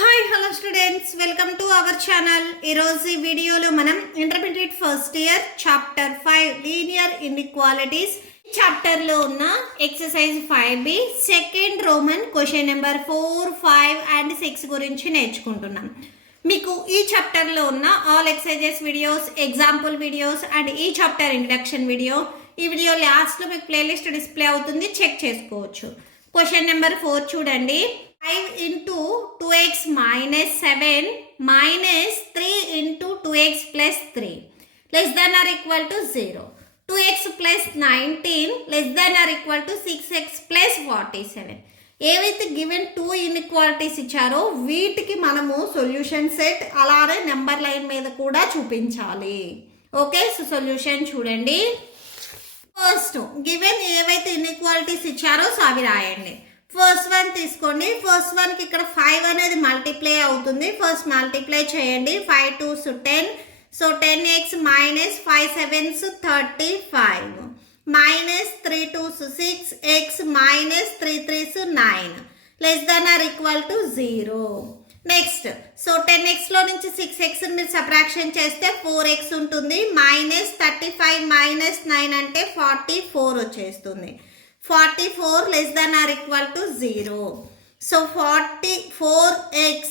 Hi hello students, welcome to our channel. ఈరోజు ఈ వీడియోలో మనం intermediate first year chapter 5 linear inequalities చాప్టర్లో ఉన్న exercise 5B second Roman question number 4, 5 and 6 గురించి నేర్చుకుంటున్నాం. మీకు ఈ చాప్టర్లో ఉన్న all exercises videos, example videos and ఈ చాప్టర్ ఇంట్రడక్షన్ వీడియో, ఈ వీడియో లాస్ట్లో మీకు ప్లేలిస్ట్ డిస్ప్లే అవుతుంది, చెక్ చేసుకోవచ్చు. క్వశ్చన్ నెంబర్ 4 చూడండి. 5 into 2x minus 7 minus 3 into 2x plus 3 less than or equal to 0. 2x plus 19 less than or equal to 6x plus 47. ఏవైతే given 2 inequalities ఇచ్చారో వీటికి మనము సొల్యూషన్ సెట్ అలానే నెంబర్ లైన్ మీద కూడా చూపించాలి. ఓకే, సో సొల్యూషన్ చూడండి. ఫస్ట్ గివెన్ ఏవైతే ఇన్ఈక్వాలిటీస్ ఇచ్చారో సో అవి రాయండి. ఫస్ట్ వన్ తీసుకోండి. ఫస్ట్ వన్కి ఇక్కడ 5 అనేది మల్టిప్లై అవుతుంది. ఫస్ట్ మల్టిప్లై చేయండి. 5 2s 10, so 10x minus 5 7s 35 minus 3 2s 6x minus 3 3s 9 less than or equal to 0. Next so 10xలో నుంచి 6x మీరు సబ్ట్రాక్షన్ చేస్తే 4x ఉంటుంది. మైనస్ 35 మైనస్ 9 అంటే 44 వచ్చేస్తుంది. 44 less than or equal to 0. So 44x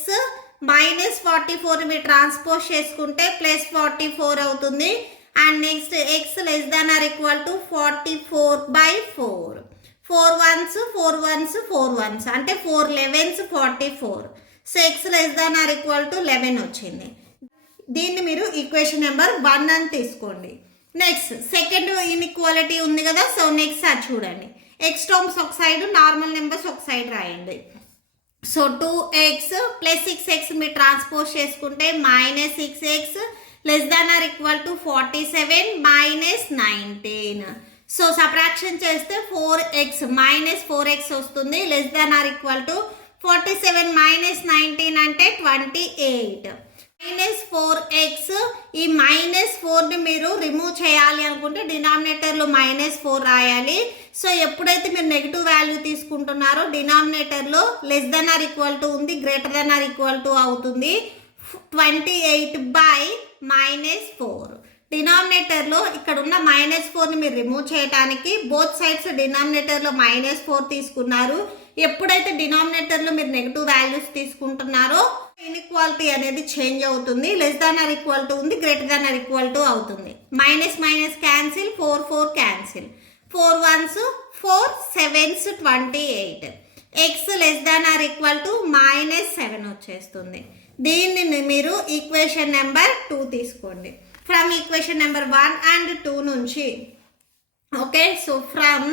minus 44 మీరు transpose చేసుకుంటే plus 44 అవుతుంది. And next x less than or equal to 44/4. 4 1s 4 1s 4 1s అంటే 4 11s 44. So x less than or equal to 11 వచ్చింది. దీన్ని మీరు equation number 1 అని తీసుకోండి. Next second inequality ఉంది కదా, సో నెక్స్ట్ అది చూడండి. ఎక్స్ టర్మ్స్ ఒక సైడ్, నార్మల్ నెంబర్స్ ఒక సైడ్ రాయండి. సో 2x ప్లస్ 6x మీరు ట్రాన్స్పోజ్ చేసుకుంటే minus 6x less than or equal to 47 minus 19. So subtraction చేస్తే 4x మైనస్ 4x వస్తుంది. Less than or equal to 47 minus 19 అంటే 28. మైనస్ 4x, ఈ minus 4ని మీరు remove చేయాలి అనుకుంటే డినామినేటర్లో -4 రాయాలి. సో ఎప్పుడైతే మీరు నెగిటివ్ వాల్యూ తీసుకుంటున్నారో డినామినేటర్లో less than or equal to ఉంది, greater than or equal to అవుతుంది. 28/-4 డినామినేటర్లో ఇక్కడ ఉన్న -4ని మీరు రిమూవ్ చేయడానికి బోత్ సైడ్స్ డినామినేటర్లో -4 తీసుకున్నారు. ఎప్పుడైతే డినామినేటర్లో మీరు నెగిటివ్ వాల్యూస్ తీసుకుంటున్నారో ఇన్ఈక్వాలిటీ అనేది చేంజ్ అవుతుంది. Less than or equal to ఉంది, greater than or equal to అవుతుంది. Minus minus cancel, 4 4 cancel, 4 1s 4 7s 28. X less than or equal to -7 వచ్చేస్తుంది. దీన్ని మీరు ఈక్వేషన్ నెంబర్ 2 తీసుకోండి. ఫ్రమ్ ఈక్వేషన్ నెంబర్ 1 and 2 నుంచి. Okay, so from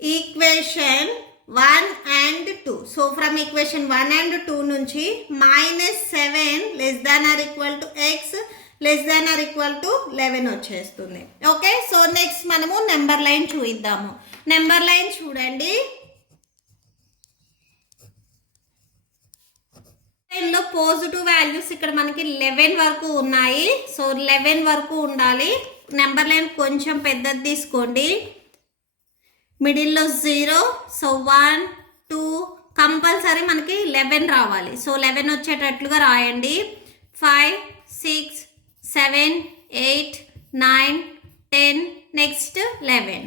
equation 1 and 2. So from equation 1 and 2 నుంచి -7 less than or equal to X less than or equal to 11 వచ్చేస్తుంది. Okay, so next మనము number line చూద్దాము. Number line చూడండి. లైన్లో positive values ఇక్కడ మనకి 11 వరకు ఉన్నాయి. సో 11 వరకు ఉండాలి. నెంబర్ లైన్ కొంచెం పెద్దది తీసుకోండి. మిడిల్లో 0, సో 1 2 కంపల్సరీ మనకి 11 రావాలి. సో 11 వచ్చేటట్లుగా రాయండి. 5 6 7 8 9 10 నెక్స్ట్ 11.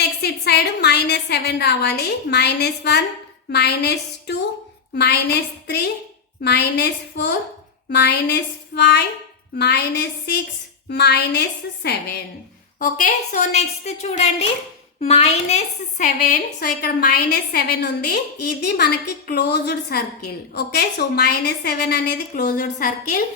నెక్స్ట్ ఇట్ సైడ్ -7 రావాలి. -1 -2 -3 -4 -5 -6 -7. ఓకే, సో నెక్స్ట్ చూడండి -7. సో ఇక్కడ -7 ఉంది, ఇది మనకి క్లోజ్డ్ సర్కిల్. ఓకే, సో -7 అనేది క్లోజ్డ్ సర్కిల్.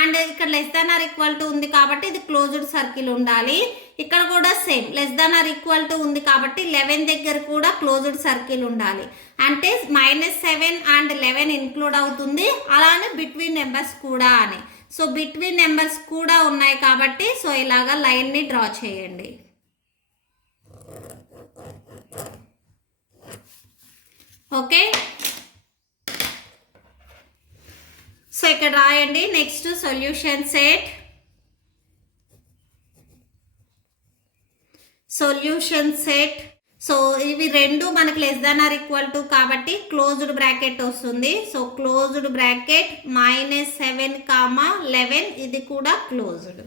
అండ్ ఇక్కడ less than or equal to ఉంది కాబట్టి ఇది క్లోజ్డ్ సర్కిల్ ఉండాలి. ఇక్కడ కూడా same less than or equal to ఉంది కాబట్టి 11 దగ్గర కూడా క్లోజ్డ్ సర్కిల్ ఉండాలి. అంటే -7 అండ్ 11 ఇంక్లూడ్ అవుతుంది. అలానే బిట్వీన్ నెంబర్స్ కూడా అని. సో బిట్వీన్ నెంబర్స్ కూడా ఉన్నాయి కాబట్టి సో ఇలాగా లైన్ని డ్రా చేయండి. ఓకే, సో ఇక్కడ రాయండి. Next solution set. Solution set so ఇవి రెండు మనకు less than or equal to కాబట్టి క్లోజ్డ్ బ్రాకెట్ వస్తుంది. సో క్లోజ్డ్ బ్రాకెట్ -7, 11 ఇది కూడా closed.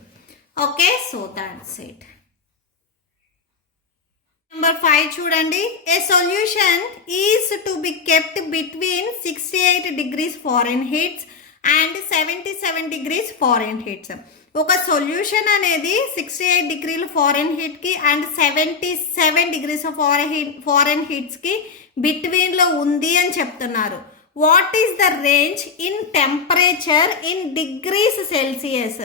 Okay, so that's it. Number 5 చూడండి. A solution is to be kept between 68 degrees Fahrenheit and 77 degrees Fahrenheit. ఒక solution అనేది 68 degrees Fahrenheit కి and 77 degrees Fahrenheit కి బిట్వీన్లో ఉంది అని చెప్తున్నారు. What is the range in temperature in degrees Celsius?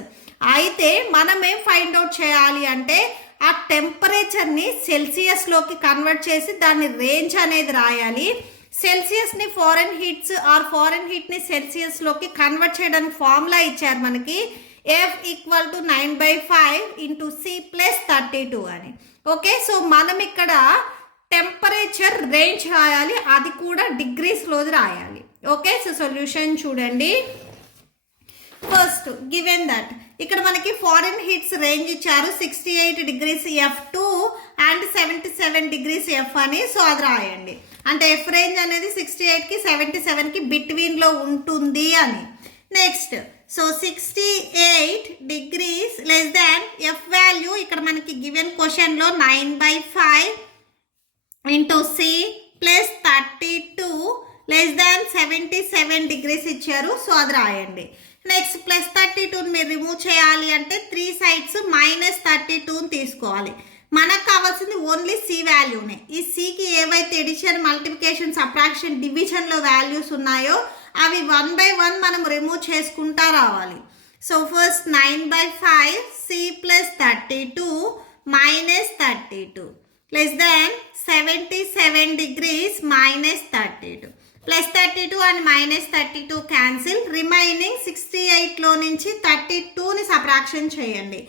అయితే మనం ఏం ఫైండ్ అవుట్ చేయాలి అంటే ఆ టెంపరేచర్ని సెల్సియస్లోకి కన్వర్ట్ చేసి దాని రేంజ్ అనేది రాయాలి. సెల్సియస్ని ఫారెన్హీట్స్ ఆర్ ఫారెన్హీట్ని సెల్సియస్లోకి కన్వర్ట్ చేయడానికి ఫార్ములా ఇచ్చారు మనకి. F = 9/5 × C + 32 అని. ఓకే, సో మనం ఇక్కడ టెంపరేచర్ రేంజ్ రాయాలి, అది కూడా డిగ్రీస్లో రాయాలి. ఓకే, సో సొల్యూషన్ చూడండి. ఫస్ట్ గివెన్ దట్ ఇక్కడ మనకి ఫారెన్ హీట్స్ రేంజ్ ఇచ్చారు 68 degrees F2 and 77 degrees F అని. సో అది రాయండి. అంటే F రేంజ్ అనేది 68కి 77కి బిట్వీన్లో ఉంటుంది అని. Next so 68 degrees less than F value ఇక్కడ మనకి గివెన్ క్వశ్చన్లో 9/5 × C + 32 లెస్ దాన్ 77 degrees ఇచ్చారు. సో అది రాయండి. నెక్స్ట్ +32 మీరు రిమూవ్ చేయాలి అంటే 3 sides -32 తీసుకోవాలి. మనకు కావాల్సింది ఓన్లీ C వాల్యూనే. ఈ Cకి ఏవైతే ఎడిషన్, మల్టిప్లికేషన్, సబ్ట్రాక్షన్, డివిజన్లో వాల్యూస్ ఉన్నాయో అవి 1 by 1 మనం రిమూవ్ చేసుకుంటా రావాలి. So first 9/5 C + 32 -32 less than 77 degrees -32. +32 and -32 cancel. Remaining 68లో నుంచి 32ని సబ్ట్రాక్షన్ చేయండి,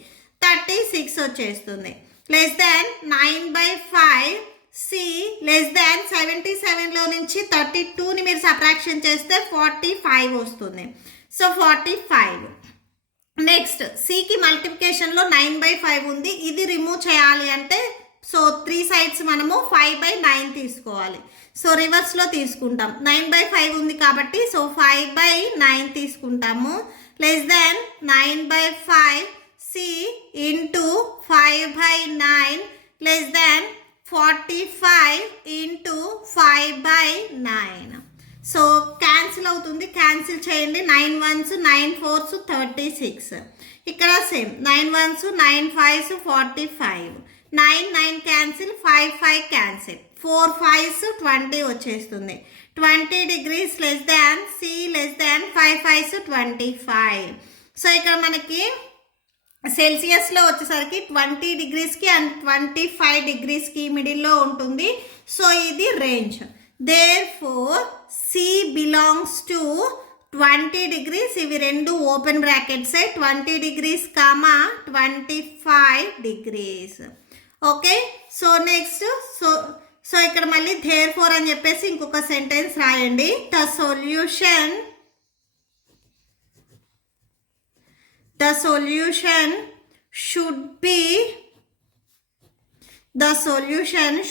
36 వచ్చేస్తుంది. Less than 9/5 C less than 77లో నుంచి 32ని మీరు సబ్ట్రాక్షన్ చేస్తే 45 వస్తుంది. సో 45. నెక్స్ట్ Cకి మల్టిప్లికేషన్లో 9/5 ఉంది, ఇది రిమూవ్ చేయాలి అంటే సో 3 sides మనము 5/9 తీసుకోవాలి. సో రివర్స్లో తీసుకుంటాం. 9/5 ఉంది కాబట్టి సో 5/9 తీసుకుంటాము. Less than 9/5 C × 5/9 less than 45 × 5/9. So cancel అవుతుంది, క్యాన్సిల్ చేయండి. 9 ones 9 4s 36. ఇక్కడ same 9 ones 9 5s 45. 9 cancel, 5 cancel, 4 5s 20 వచ్చేస్తుంది. 20 degrees less than C less దాన్ 5 5s 25. సో ఇక్కడ మనకి సెల్సియస్లో వచ్చేసరికి 20 degreesకి అండ్ 25 degreesకి మిడిల్లో ఉంటుంది. సో ఇది range. Therefore C belongs to 20 degrees. ఇవి రెండు open brackets, 20 degrees, 25 degrees. Okay, so next so ఇక్కడ మళ్ళీ దేర్ఫోర్ అని చెప్పేసి ఇంకొక సెంటెన్స్ రాయండి. The solution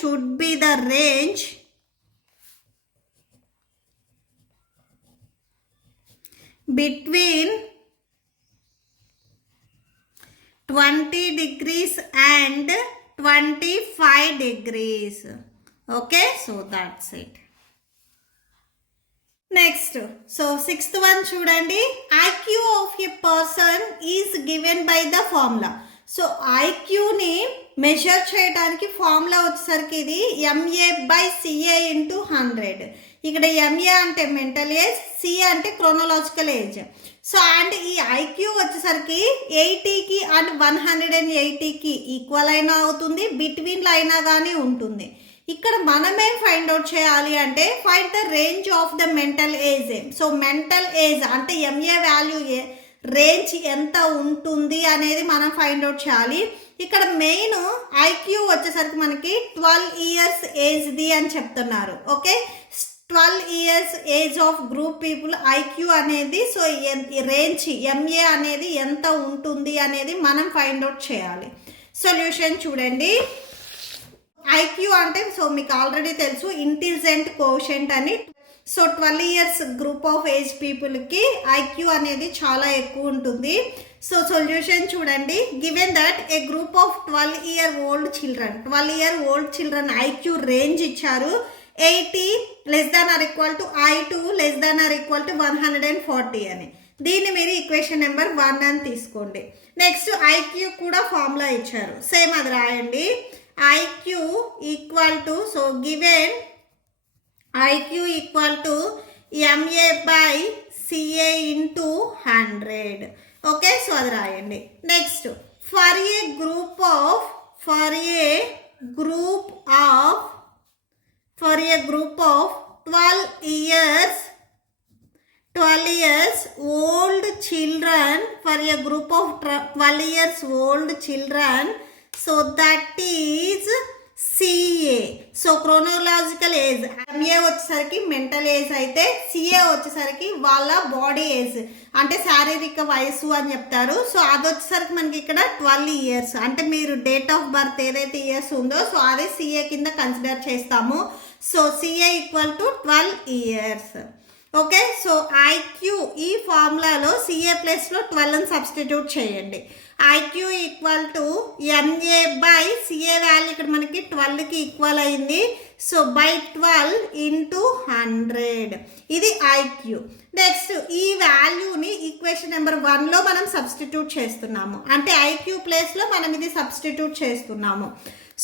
should be the range between 20 degrees and 25 degrees. Okay, so that's it. Next so 6th one చూడండి. IQ of a person is given by the formula. So ఐక్యూని measure చేయడానికి formula వచ్చేసరికి ఇది MA/CA × 100. ఇక్కడ MA అంటే mental age, C అంటే chronological age. So and ఈ IQ వచ్చేసరికి 80కి అండ్ 180కి ఈక్వల్ అయినా అవుతుంది, బిట్వీన్లో అయినా కానీ ఉంటుంది. ఇక్కడ మనమేం ఫైండ్ అవుట్ చేయాలి అంటే find the range of the mental age. So mental age అంటే MA వాల్యూ రేంజ్ ఎంత ఉంటుంది అనేది మనం ఫైండ్ అవుట్ చేయాలి. ఇక్కడ మెయిన్ ఐక్యూ వచ్చేసరికి మనకి 12 years ఏజ్ది అని చెప్తున్నారు. Okay, 12 years age of group people IQ అనేది. సో రేంజ్ MA అనేది ఎంత ఉంటుంది అనేది మనం ఫైండ్ అవుట్ చేయాలి. సొల్యూషన్ చూడండి. ఐక్యూ అంటే సో మీకు ఆల్రెడీ తెలుసు ఇంటెలిజెంట్ కోషెంట్ అని. So 12 years group of age పీపుల్కి ఐక్యూ అనేది చాలా ఎక్కువ ఉంటుంది. సో సొల్యూషన్ చూడండి. Given that a group of 12-year-old children IQ range ఇచ్చారు 80 less than or equal to I2 less than or equal to 140 అని. దీన్ని మీరు ఈక్వేషన్ నెంబర్ 1 అని తీసుకోండి. నెక్స్ట్ ఐక్యూ కూడా ఫార్ములా ఇచ్చారు, సేమ్ అది రాయండి. IQ equal to so given IQ equal to MA by CA into 100. Okay, so అది రాయండి. Next for a group of 12 years old children, for a group of 12 years old children, so that is CA. So chronological age, MA వచ్చేసరికి mental age అయితే CA వచ్చేసరికి వాళ్ళ body age అంటే శారీరక వయసు అని చెప్తారు. సో అది వచ్చేసరికి మనకి ఇక్కడ 12 years అంటే మీరు డేట్ ఆఫ్ బర్త్ ఏదైతే ఇయర్స్ ఉందో సో అదే CA కింద కన్సిడర్ చేస్తాము. So CA equal to 12 years. Okay, so IQ ఈ ఫార్ములాలో CA ప్లేస్లో 12 అని సబ్స్టిట్యూట్ చేయండి. IQ equal to MA by CA value ఇక్కడ మనకి 12కి ఈక్వల్ అయింది. సో బై 12 into 100 ఇది ఐక్యూ. నెక్స్ట్ ఈ వాల్యూని ఈక్వేషన్ నెంబర్ 1లో మనం సబ్స్టిట్యూట్ చేస్తున్నాము, అంటే ఐక్యూ ప్లేస్లో మనం ఇది సబ్స్టిట్యూట్ చేస్తున్నాము.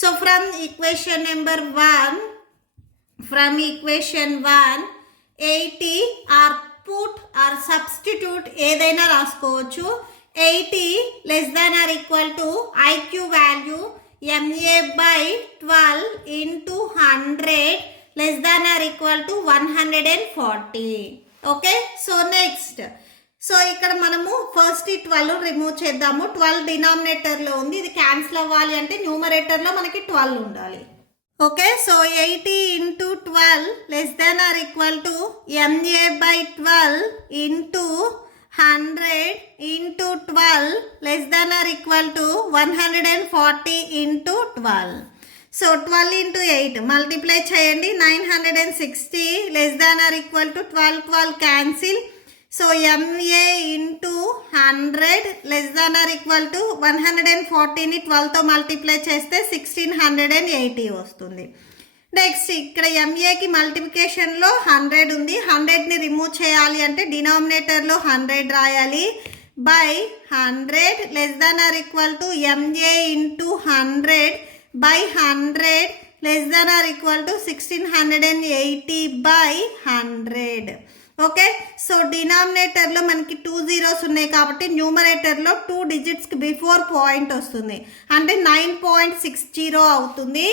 So from equation number 1 80 or put or substitute ఏదైనా రాసుకోవచ్చు. 80 less than or equal to IQ value MA by 12 into 100 less than or equal to 140. Okay, so next so ఇక్కడ మనము ఫస్ట్ 12 రిమూవ్ చేద్దాము. 12 డినామినేటర్లో ఉంది, ఇది క్యాన్సిల్ అవ్వాలి అంటే న్యూమరేటర్లో మనకి 12 ఉండాలి. Okay, so 80 into 12 less than or equal to MA by 12 into 100 into 12 less than or equal to 140 into 12. సో 12 into 8 మల్టిప్లై చేయండి. 960 less than or equal to 12 cancel. So MA into 100 less than or equal to 140ని 12తో multiply చేస్తే 1680 వస్తుంది. Next ఇక్కడ MAకి మల్టిప్లికేషన్లో 100 ఉంది, 100ని remove చేయాలి అంటే డినామినేటర్లో 100 రాయాలి. By 100 less than or equal to MA into 100 by 100 less than or equal to 1680 by 100. Okay, so డినామినేటర్లో మనకి 2 zeros ఉన్నాయి కాబట్టి న్యూమరేటర్లో 2 digitsకి బిఫోర్ పాయింట్ వస్తుంది, అంటే 9.60 అవుతుంది.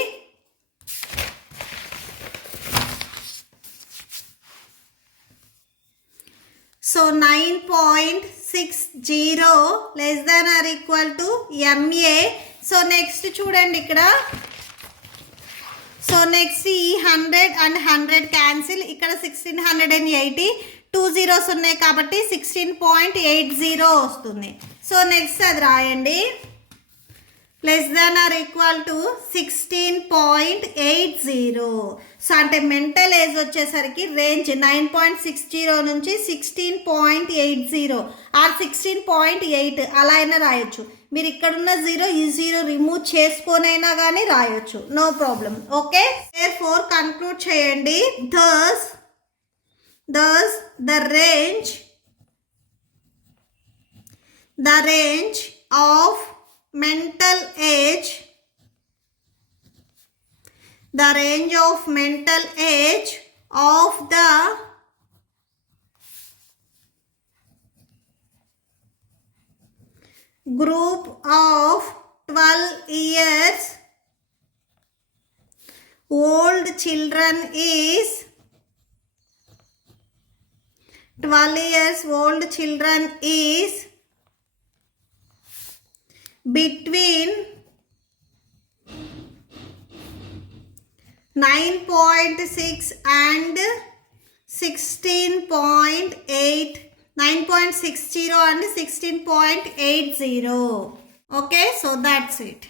So 9.60 less than or equal to MA. So next చూడండి ఇక్కడ. సో నెక్స్ట్ ఈ 100 అండ్ 100 క్యాన్సిల్, ఇక్కడ 1680 2 zeros ఉన్నాయి కాబట్టి 16.80 వస్తుంది. సో నెక్స్ట్ అది రాయండి. Less than or equal to 16.80. So అంటే మెంటల్ ఏజ్ వచ్చేసరికి రేంజ్ 9.60 నుంచి 16.80 ఆర్ 16.8 అలా అయినా రాయొచ్చు. మీరు ఇక్కడున్న 0 ఈ 0 రిమూవ్ చేసుకొనైనా కానీ రాయొచ్చు, no problem. Okay, therefore conclude చేయండి. thus the range of mental age of the group of 12 years old children is 12 years old children is between 9.6 and 16.8, 9.60 and 16.80. Okay, so that's it.